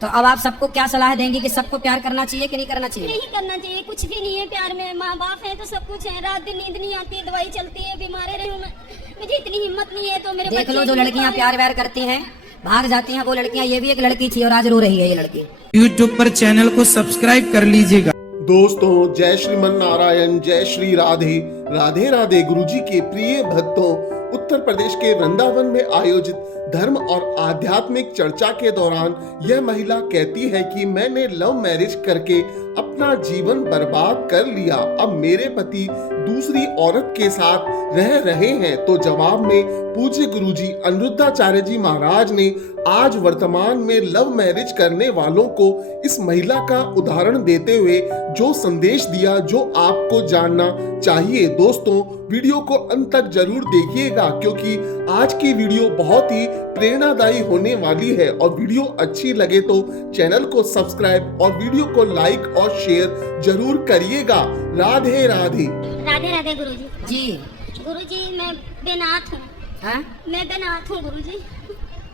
तो अब आप सबको क्या सलाह देंगी कि सबको प्यार करना चाहिए कि नहीं करना चाहिए? नहीं करना चाहिए, कुछ भी नहीं है प्यार में। माँ बाप है तो सब कुछ है। रात दिन नींद नहीं आती, दवाई चलती है, बीमार रही हूँ मैं, मुझे इतनी हिम्मत नहीं है। तो मेरे देख लो, बच्चे जो लड़कियां प्यार व्यार करती हैं भाग जाती हैं, वो लड़कियां, ये भी एक लड़की थी और आज रो रही है ये लड़की। YouTube पर चैनल को सब्सक्राइब कर लीजिएगा। दोस्तों, जय श्रीमन नारायण, जय श्री राधे राधे राधे। गुरुजी के प्रिय भक्तों, उत्तर प्रदेश के वृंदावन में आयोजित धर्म और आध्यात्मिक चर्चा के दौरान यह महिला कहती है कि मैंने लव मैरिज करके अपना जीवन बर्बाद कर लिया। अब मेरे पति दूसरी औरत के साथ रह रहे हैं। तो जवाब में पूज्य गुरुजी अनिरुद्धाचार्य जी महाराज ने आज वर्तमान में लव मैरिज करने वालों को इस महिला का उदाहरण देते हुए जो संदेश दिया, जो आपको जानना चाहिए। दोस्तों, वीडियो को अंत तक जरूर देखिएगा क्योंकि आज की वीडियो बहुत ही प्रेरणादायी होने वाली है। और वीडियो अच्छी लगे तो चैनल को सब्सक्राइब और वीडियो को लाइक और शेयर जरूर करिएगा। राधे राधे। राधे राधे गुरुजी। जी गुरुजी, मैं बेनाथ हूँ। हैं? मैं बेनाथ हूँ गुरुजी।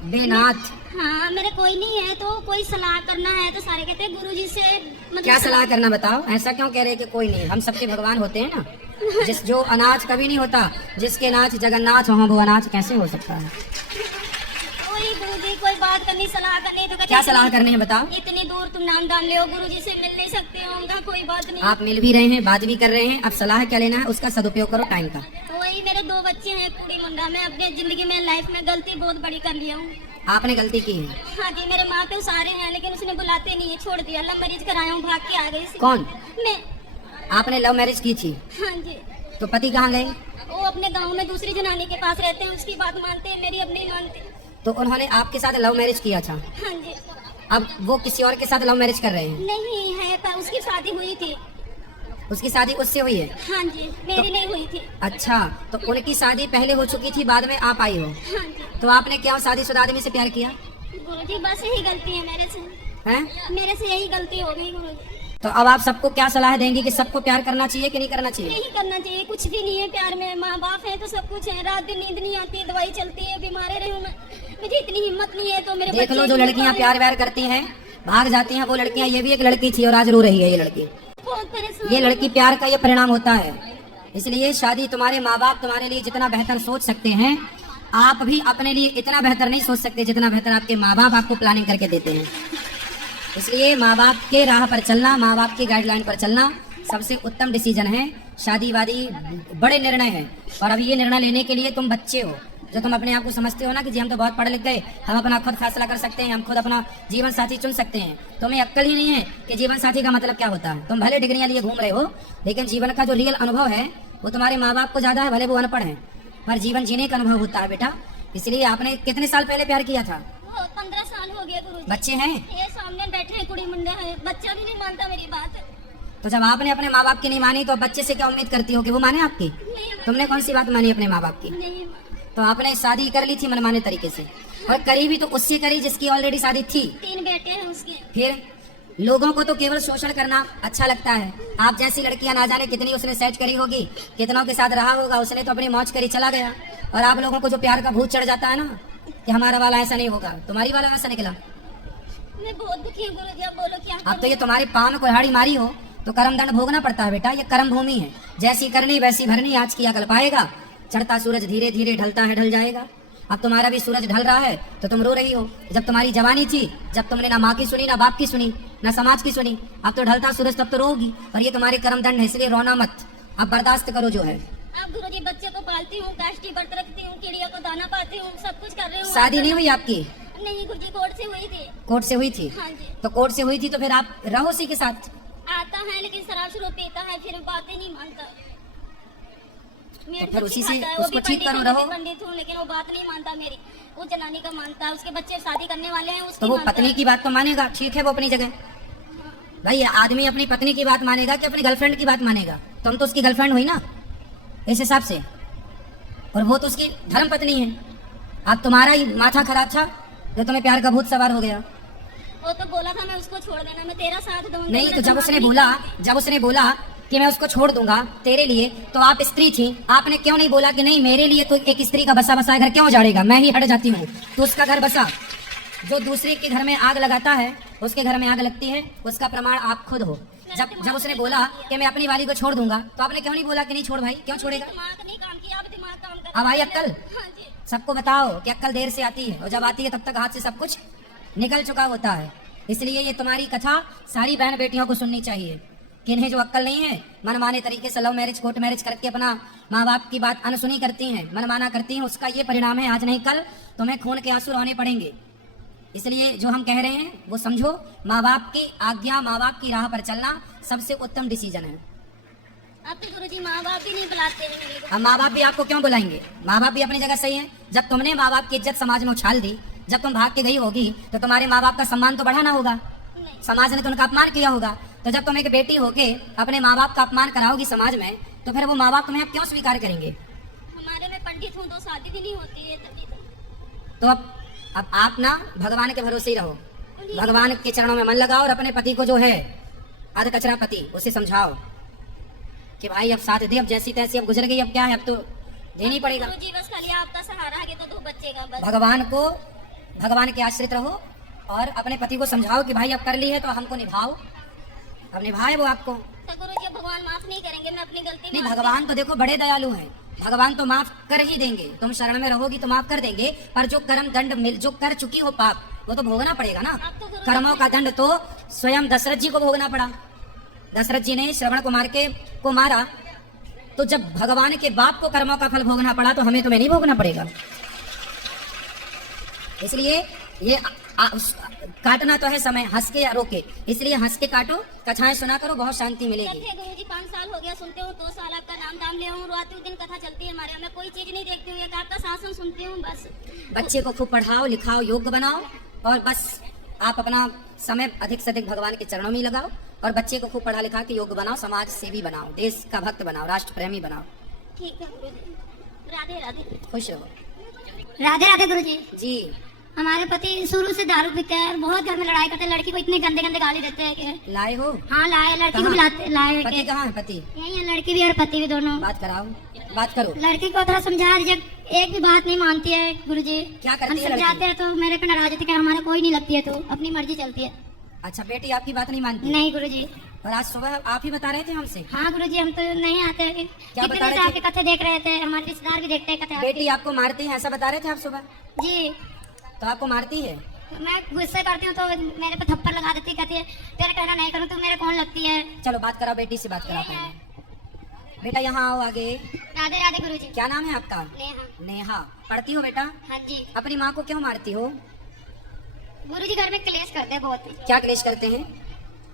बेनाथ? हाँ, मेरे कोई नहीं है तो कोई सलाह करना है तो सारे कहते हैं गुरुजी से। मतलब क्या सलाह करना बताओ? ऐसा क्यों कह रहे कि कोई नहीं? हम सबके भगवान होते हैं ना। जो अनाज कभी नहीं होता, जिसके नाच जगन्नाथ हो वो अनाज कैसे हो सकता है? कोई गुरुजी कोई बात करनी, सलाह करनी तो कहते क्या हैं, सलाह करनी है बताओ? इतनी दूर तुम नाम दान ले हो, गुरुजी से मिल नहीं सकते हो। उनका कोई बात नहीं। आप मिल भी रहे हैं, बात भी कर रहे हैं, अब सलाह क्या लेना है उसका सदुपयोग करो टाइम का। तो वही, मेरे 2 बच्चे हैं, कुड़ी मुंडा। मैं अपने जिंदगी में लाइफ में गलती बहुत बड़ी कर लिया हूँ। आपने गलती की है? हाँ जी, मेरे माँ पे सारे हैं लेकिन उसने बुलाते नहीं है, छोड़ दिया। लव मैरिज कराया हूँ, भाग के आ गई। कौन? मैं। आपने लव मैरिज की थी? हाँ जी। तो पति कहाँ गए? वो अपने गांव में दूसरी जनानी के पास रहते हैं, उसकी बात मानते हैं, मेरी अब नहीं मानते। तो उन्होंने आपके साथ लव मैरिज किया था, हाँ जी। अब वो किसी और के साथ लव मैरिज कर रहे हैं? नहीं है, पर उसकी शादी हुई थी। उसकी शादी उससे हुई है? हाँ जी, मेरी नहीं हुई थी। अच्छा, तो उनकी शादी पहले हो चुकी थी, बाद में आप आई हो। हाँ जी। तो आपने क्या शादीशुदा आदमी से प्यार किया? गुरुजी, बस यही गलती है मेरे से। हैं? मेरे से यही गलती हो गई गुरुजी। तो अब आप सबको क्या सलाह देंगी कि सबको प्यार करना चाहिए कि नहीं करना चाहिए? नहीं करना चाहिए, कुछ भी नहीं है प्यार में। माँ बाप है तो सब कुछ है। रात दिन नींद नहीं आती, दवाई चलती है, बीमार रही हूँ मैं, मुझे इतनी हिम्मत नहीं है। तो मेरे देख लो, बच्चे जो लड़कियां प्यार व्यार करती हैं भाग जाती हैं, वो लड़कियां, ये भी एक लड़की थी और आज रो रही है ये लड़की। बहुत परेशान। ये लड़की प्यार का ये परिणाम होता है। इसलिए शादी, तुम्हारे माँ बाप तुम्हारे लिए जितना बेहतर सोच सकते हैं, आप भी अपने लिए इतना बेहतर नहीं सोच सकते जितना बेहतर आपके माँ बाप आपको प्लानिंग करके देते हैं। इसलिए माँ बाप के राह पर चलना, माँ बाप की गाइडलाइन पर चलना सबसे उत्तम डिसीजन है। शादी वादी बड़े निर्णय है, और अभी ये निर्णय लेने के लिए तुम बच्चे हो, जो तुम अपने आप को समझते हो ना कि जी हम तो बहुत पढ़ लिख गए, हम अपना खुद फैसला कर सकते हैं, हम खुद अपना जीवन साथी चुन सकते हैं। तुम्हें अक्ल ही नहीं है कि जीवन साथी का मतलब क्या होता है। तुम भले डिग्रियां लिए घूम रहे हो, लेकिन जीवन का जो रियल अनुभव है वो तुम्हारे माँ बाप को ज्यादा है, भले वो अनपढ़ है, पर जीवन जीने का अनुभव होता है बेटा। इसलिए आपने कितने साल पहले प्यार किया था? 15 साल हो गए गुरुजी। बच्चे हैं? ये सामने बैठे हैं, कुड़ी मुंडा है, बच्चा भी नहीं मानता मेरी बात। तो जब आपने अपने माँ बाप की नहीं मानी तो बच्चे से क्या उम्मीद करती हो कि वो माने आपकी? नहीं, तुमने कौन सी बात मानी अपने माँ बाप की? नहीं। तो आपने शादी कर ली थी मनमाने तरीके से, और करी भी तो उससे करी जिसकी ऑलरेडी शादी थी। 3 बेटे हैं उसके। फिर लोगों को तो केवल शोषण करना अच्छा लगता है। आप जैसी लड़कियां ना जाने कितनी उसने सेट करी होगी, कितनों के साथ रहा होगा, उसने तो अपनी मौज करी चला गया। और आप लोगों को जो प्यार का भूत चढ़ जाता है ना कि हमारा वाला ऐसा नहीं होगा, तुम्हारी वाला ऐसा निकला। मैं बहुत दुखी हूँ गुरुजी, अब बोलो क्या अब तो ये तुम्हारे पाँव में कुल्हाड़ी मारी हो तो कर्म दंड भोगना पड़ता है बेटा। ये कर्म भूमि है, जैसी करनी वैसी भरनी, आज किया कल पाएगा। चढ़ता सूरज धीरे धीरे ढलता है, ढल जाएगा। अब तुम्हारा भी सूरज ढल रहा है तो तुम रो रही हो। जब तुम्हारी जवानी थी, जब तुमने ना माँ की सुनी, ना बाप की सुनी, ना समाज की सुनी, अब तो ढलता सूरज, तब तो रोगी। और ये तुम्हारे कर्म दंड है, इसलिए रोना मत, अब बर्दाश्त करो जो है। अब गुरुजी, बच्चे को पालती हूँ, काष्टी व्रत रखती हूँ, चिड़िया को दाना पाती हूँ, सब कुछ कर रही हूँ। शादी नहीं हुई आपकी? नहीं गुरुजी, कोर्ट से हुई थी। कोर्ट से हुई थी? हाँ जी। तो कोर्ट से हुई थी तो फिर आप रहो उसी के साथ। आता है लेकिन शराब शुरू पीता है, फिर बातें नहीं मानता। तो फिर उसी से उसको ठीक करो, रहो। पंडित हूँ लेकिन वो बात नहीं मानता मेरी। वो जनानी का मानता है, उसके बच्चे शादी करने वाले हैं, उसकी तो वो मानता पत्नी है। की बात तो मानेगा, ठीक है, वो अपनी जगह। भाई आदमी अपनी पत्नी की बात मानेगा कि अपनी गर्लफ्रेंड की बात मानेगा? तुम तो उसकी गर्लफ्रेंड हुई ना इस हिसाब से, और वो तो उसकी धर्म पत्नी है। अब तुम्हारा ही माथा खराब था जो तुम्हें प्यार का भूत सवार हो गया। वो तो बोला था मैं उसको छोड़ देना, मैं तेरा साथ दूंगी। नहीं, तो जब उसने बोला कि मैं उसको छोड़ दूंगा तेरे लिए, तो आप स्त्री थी, आपने क्यों नहीं बोला कि नहीं मेरे लिए कोई एक स्त्री का बसा बसा घर क्यों उजाड़ेगा, मैं ही हट जाती हूँ। तो उसका घर बसा। जो दूसरे के घर में आग लगाता है उसके घर में आग लगती है, उसका प्रमाण आप खुद हो। जब उसने बोला कि मैं अपनी वाली को छोड़ दूंगा, तो आपने क्यों नहीं बोला कि नहीं छोड़ भाई, क्यों छोड़ेगा? दिमाग नहीं काम किया, अब दिमाग काम कर अब आई अक्कल? हाँ जी। सबको बताओ कि अक्कल देर से आती है, और जब आती है तब तक हाथ से सब कुछ निकल चुका होता है। इसलिए ये तुम्हारी कथा सारी बहन बेटियों को सुननी चाहिए कि इन्हें जो अक्कल नहीं है, मनमाने तरीके से लव मैरिज कोर्ट मैरिज करके अपना माँ बाप की बात अनसुनी करती हैं, मनमाना करती हैं, उसका ये परिणाम है आज नहीं कल तुम्हें खून के आंसू रोने पड़ेंगे। इसलिए जो हम कह रहे हैं वो समझो, माँ बाप की आज्ञा, माँ बाप की राह पर चलना सबसे उत्तम डिसीजन है। अब तो गुरुजी माँ बाप भी नहीं बुलाते हैं मेरे को। अब माँ बाप भी आपको क्यों बुलाएंगे? माँ बाप भी अपनी जगह सही है। जब तुमने माँ बाप की इज्जत समाज में उछाल दी, जब तुम भाग के गई होगी, तो तुम्हारे माँ बाप का सम्मान तो बढ़ा ना होगा, नहीं। समाज ने तो उनका अपमान किया होगा। तो जब तुम एक बेटी होके अपने माँ बाप का अपमान कराओगी समाज में, तो फिर वो माँ बाप तुम्हें अब क्यों स्वीकार करेंगे? हमारे में पंडित हूँ तो शादी भी नहीं होती है तभी तो। तो अब आप ना भगवान के भरोसे ही रहो, भगवान के चरणों में मन लगाओ, और अपने पति को जो है आध कचरा पति, उसे समझाओ कि भाई अब साथ दे, अब जैसी तैसी अब गुजर गई, अब क्या है, अब तो देनी पड़ेगा। गुरुजी बस खाली आपका सहारा है तो 2 बच्चे का बस। भगवान के आश्रित रहो, और अपने पति को समझाओ कि भाई अब कर ली है तो हमको निभाओ, अब निभाए वो आपको। तो गुरुजी भगवान माफ नहीं करेंगे? मैं अपनी गलती नहीं, मानती भगवान तो देखो बड़े दयालु हैं, भगवान तो माफ कर ही देंगे। तुम शरण में रहोगी तो माफ कर देंगे, पर जो कर्म दंड मिल, जो कर चुकी हो पाप, वो तो भोगना पड़ेगा ना। अब तो गुरु कर्मों का दंड तो स्वयं दशरथ जी को भोगना पड़ा। दशरथ जी ने श्रवण कुमार को मारा, तो जब भगवान के बाप को कर्मों का फल भोगना पड़ा, तो हमें तुम्हें नहीं भोगना पड़ेगा। इसलिए ये काटना तो है समय, हंस के या रोके, इसलिए हंस के काटो, कथाएं सुना करो, बहुत शांति मिलेगी। कथे गुरुजी 5 साल हो गया सुनते हूँ, 2 साल आपका नाम दाम ले हूँ, रात दिन कथा चलती है हमारे यहाँ। मैं कोई चीज नहीं देखती हूँ, एक आपका शासन सुनती हूँ बस। बच्चे को खूब पढ़ाओ लिखाओ, योग्य बनाओ, और बस आप अपना समय अधिक से अधिक भगवान के चरणों में ही लगाओ, और बच्चे को खूब पढ़ा लिखा के योग्य बनाओ, समाज सेवी बनाओ, देश का भक्त बनाओ, राष्ट्र प्रेमी बनाओ। ठीक है गुरुजी, राधे राधे। खुश रहो। राधे राधे गुरुजी। जी, हमारे पति शुरू से दारू पीते हैं, बहुत घर में लड़ाई करते हैं, लड़की को इतने गंदे गंदे गाली देते हैं कि लाए हो? हाँ लाए, लड़की को कहाँ? बुलाते लाए पति के। कहाँ है? पति यही है, लड़की भी और पति भी दोनों। बात कराओ, बात करो। लड़की को थोड़ा समझा दीजिए, एक भी बात नहीं मानती है गुरुजी। क्या करती हम है लड़की? समझाते हैं तो मेरे पे नाराज होती है, हमारा कोई नहीं लगती है, तो अपनी मर्जी चलती है। अच्छा, बेटी आपकी बात नहीं मानती? नहीं गुरुजी। और आज सुबह आप ही बता रहे थे हमसे। हाँ गुरुजी, हम तो नहीं आते हैं। क्या बता कितने रहे से थे? आपके कथे देख रहे थे, हमारे रिश्तेदार भी देखते हैं कथे आपकी। बेटी आपको मारती है, ऐसा बता रहे थे आप सुबह? जी, तो आपको मारती है? मैं गुस्से करती हूँ तो मेरे पे थप्पड़ लगा देती, कहती है तेरे कहना नहीं करूँ तो मेरे कौन लगती है। चलो बात कराओ, बेटी से बात कराओ पहले। बेटा यहाँ आओ आगे। राधे राधे गुरुजी। क्या नाम है आपका? नेहा। नेहा। पढ़ती हो बेटा? हाँ जी। अपनी माँ को क्यों मारती हो? गुरुजी घर में क्लेश करते हैं बहुत। क्या क्लेश करते हैं?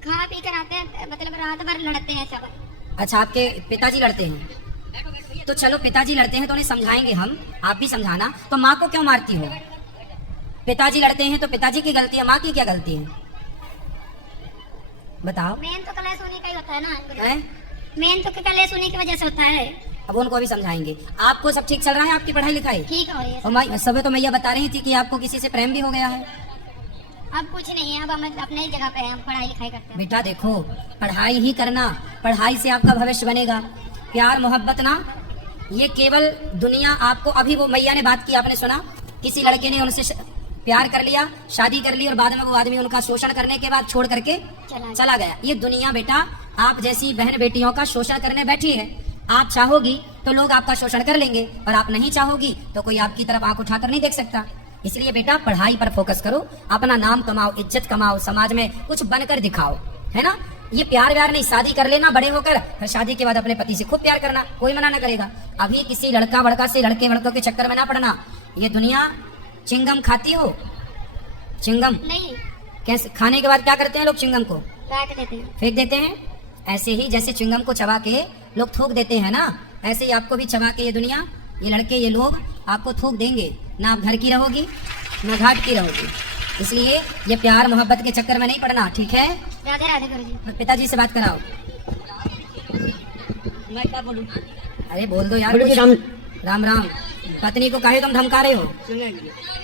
खा पी कर आते हैं, मतलब रात भर लड़ते हैं सब। अच्छा, आपके पिताजी लड़ते हैं? तो चलो पिताजी लड़ते हैं तो उन्हें समझाएंगे हम, आप भी समझाना। तो माँ को क्यों मारती हो? पिताजी लड़ते हैं तो पिताजी की गलती है, माँ की क्या गलती है? बताओ। मेन तो कलेश होने का ही होता है ना। हैं? मेन तो कलेश होने की वजह से होता है। अब उनको अभी समझाएंगे। आपको सब ठीक चल रहा है, आपकी पढ़ाई लिखाई? ठीक हो रही है। और सुबह तो मैया बता रही थी कि आपको किसी से प्रेम भी हो गया है। अब कुछ नहीं है, अब हम अपने ही जगह पे हैं, हम पढ़ाई लिखाई करते हैं। बेटा देखो, पढ़ाई ही करना, पढ़ाई से आपका भविष्य बनेगा। प्यार मोहब्बत ना, ये केवल दुनिया आपको, अभी वो मैया ने बात की, आपने सुना, किसी लड़के ने उनसे प्यार कर लिया, शादी कर ली, और बाद में वो आदमी उनका शोषण करने के बाद छोड़ करके चला गया। ये दुनिया बेटा आप जैसी बहन बेटियों का शोषण करने बैठी है। आप चाहोगी तो लोग आपका शोषण कर लेंगे, और आप नहीं चाहोगी तो कोई आपकी तरफ आंख उठाकर नहीं देख सकता। इसलिए बेटा पढ़ाई पर फोकस करो, अपना नाम कमाओ, इज्जत कमाओ, समाज में कुछ बनकर दिखाओ, है ना। ये प्यार व्यार नहीं, शादी कर लेना बड़े होकर, फिर शादी के बाद अपने पति से खूब प्यार करना, कोई मना न करेगा। अभी किसी लड़का वड़का से, लड़के वड़कों के चक्कर में ना पड़ना। ये दुनिया, चिंगम खाती हो? चिंगम नहीं। कैसे खाने के बाद क्या करते हैं लोग? चिंगम को काट देते हैं, फेंक देते हैं। ऐसे ही जैसे चिंगम को चबा के लोग थूक देते हैं ना, ऐसे ही आपको भी चबा के ये दुनिया, ये लड़के, ये लोग आपको थूक देंगे। ना आप घर की रहोगी ना घाट की रहोगी। इसलिए ये प्यार मोहब्बत के चक्कर में नहीं पड़ना, ठीक है। राधे राधे गुरुजी। पिताजी से बात कराओ। मैं क्या बोलूं? अरे बोल दो यार कुछ। राम राम। पत्नी को काहे तुम धमका रहे हो?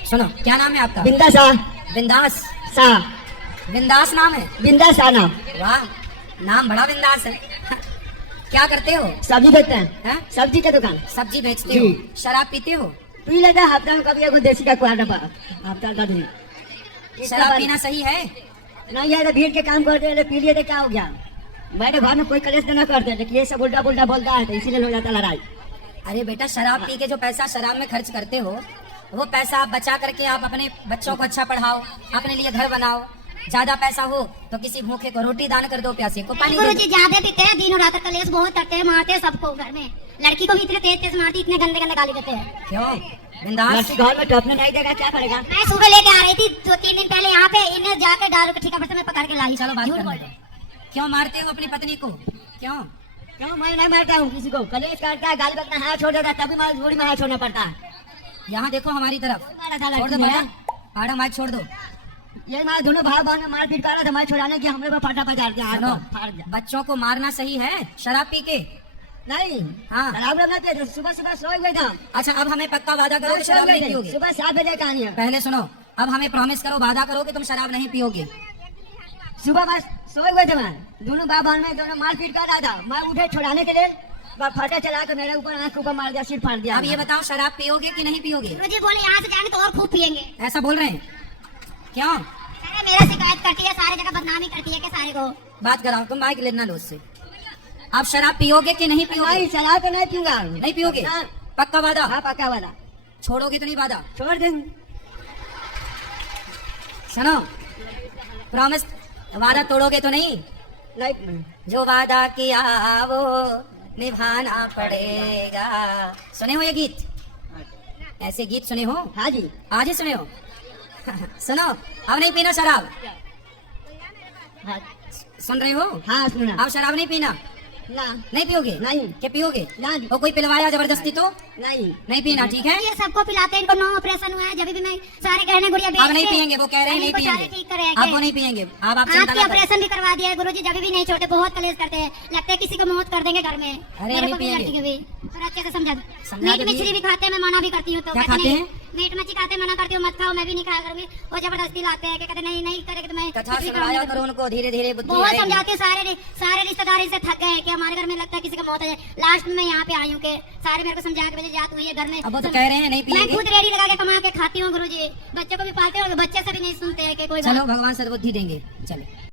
सुनो, क्या नाम है आपका? बिंदास आ, बिंदास। सा बिंदास नाम है? बिंदास आ नाम। वाह, नाम बड़ा बिंदास है। क्या करते हो? सब्जी बेचते हैं, हैं? सब्जी का दुकान। सब्जी बेचते हो? शराब पीते हो? पी लेते हैं हफ्ता में कभी, एगो देसी का कुआर डब्बा हफ्ता 10 दिन। शराब पीना सही है? नहीं यार भीड़ के काम करते हैं पी लिए तो क्या हो गया। मेरे घर में कोई कलेश ना करते लेकिन ये सब उल्टा पुल्टा बोलता है तो इसीलिए हो जाता लड़ाई। अरे बेटा शराब पी के जो पैसा शराब में खर्च करते हो वो पैसा आप बचा करके आप अपने बच्चों को अच्छा पढ़ाओ, अपने लिए घर बनाओ। ज्यादा पैसा हो तो किसी भूखे को रोटी दान कर दो, प्यासे को पानी दे गुरु दो। जी ज्यादा पीते हैं, दिनों रात कलेश बहुत करते हैं, मारते हैं सबको घर में। लड़की को भी इतने तेज तेज मारती, इतने गंदे गंदे गाली देते हैं। क्यों बिंदास? लड़की घर में टपने नहीं देगा क्या करेगा। मैं सुबह लेके आ रही थी 2-3 दिन पहले यहाँ पे, इन्हें जाके दारू के ठेका पर से मैं पकड़ के लाई। चलो बात झूठ करने बोल दो। रहे। क्यों मारते हो अपनी पत्नी को? क्यों? क्यों मैं नहीं मारता हूँ किसी को। कलेश करता है गाली बकता हाथ छोड़ देता है तभी मजबूरी में हाथ छोड़ना पड़ता है। यहाँ देखो हमारी तरफ। मारा था छोड़ दो लड़की बेटा, ने। मैडम आज छोड़ दो। ये हमारे दोनों भाई बहन में मारपीट कर रहा था, मैं छुड़ाने की हमले पर फाटा बजा दिया। सुनो, फाड़ दिया। बच्चों को मारना सही है शराब पी के? नहीं हाँ। शराब लोग नहीं थे, सुबह सुबह सोए हुए था। अच्छा अब हमें पक्का वादा करो कि शराब नहीं पियोगे। सुबह 7 बजे कहानी है। पहले सुनो, अब हमें प्रॉमिस करो, वादा करो कि तुम शराब नहीं पियोगे। सुबह बस सोए हुए थे, मैं दोनों भाई बहन में दोनों मारपीट कर रहा था। मैं उठे छुड़ाने के लिए फाटा चला के मेरे ऊपर आंख ऊपर मार दिया, सिर फाड़ दिया। अब ये बताओ शराब पियोगे कि नहीं पियोगे? गुरु जी बोले यहाँ से जाएंगे तो और खूब पियेंगे। ऐसा बोल रहे हैं? क्यों? अरे मेरा शिकायत करती है, सारे जगह बदनामी करती है कि सारे को। बात कराओ, तुम माइक लेना लो उससे। आप शराब पियोगे कि नहीं पियोगे? नहीं शराब तो नहीं पीऊंगा। नहीं पियोगे? हाँ। पक्का वादा? हाँ पक्का वाला। छोड़ोगे तो नहीं वादा? छोड़ देंगे। सुनो, प्रॉमिस, वादा तोड़ोगे तो नहीं? नहीं जो वादा किया वो निभाना पड़ेगा। सुने हो ये गीत? ऐसे गीत सुने हो? हाँ जी। आज ही सुने हो? सुनो, अब नहीं पीना शराब। हाँ सुन रहे हो? हाँ सुना। अब शराब नहीं पीना? ना नहीं पियोगे? नहीं। क्या पियोगे? ना और कोई पिलवाया जबरदस्ती तो नहीं। नहीं पीना, ठीक है? ये सबको पिलाते हैं, इनको 9 ऑपरेशन हुआ है। जब भी मैं सारे गहने गुड़िया बेच अब नहीं के पियेंगे, वो कह रहे हैं नहीं इनको सारे पियेंगे। ठीक करे अब वो नहीं पियेंगे। अब आप चिंता आपकी ना करो। ऑपरेशन भी करवा दिया है गुरुजी, जब भी नहीं छोड़ते, बहुत कलेश करते हैं, लगता है किसी को मौत कर देंगे घर में। अरे मेरे नहीं को भी पियेंगे। लड़की को भी थोड़ा अच्छे से समझा। समझा मीट दीजिए। मछली भी खाते हैं, मैं मना भी करती हूँ तो क्या कहते खाते नहीं, हैं? मीट मछली खाते हैं, मना करती हूँ मत खाओ, मैं भी नहीं खाया करूंगी। और जबरदस्ती लाते हैं कि कहते नहीं नहीं करेंगे तो मैं कथा कुछ भी सुनवाया करूंगी। करो उनको, धीरे धीरे बुद्धि बहुत आएगी। समझाती हूँ, सारे रिश्तेदारी से थक गए हैं कि हमारे घर में लगता है किसी का मौत है। लास्ट में मैं यहाँ पे आई हूँ कि सारे मेरे को समझा के भेजे जा तू ये घर में। अब वो तो कह रहे हैं नहीं मैं पियेंगे। खुद रेडी लगा के कमा के खाती हूँ गुरुजी, बच्चों को भी पालते हैं और बच्चे से भी नहीं सुनते हैं कि कोई बात। चलो भगवान सद्बुद्धि देंगे। चलो।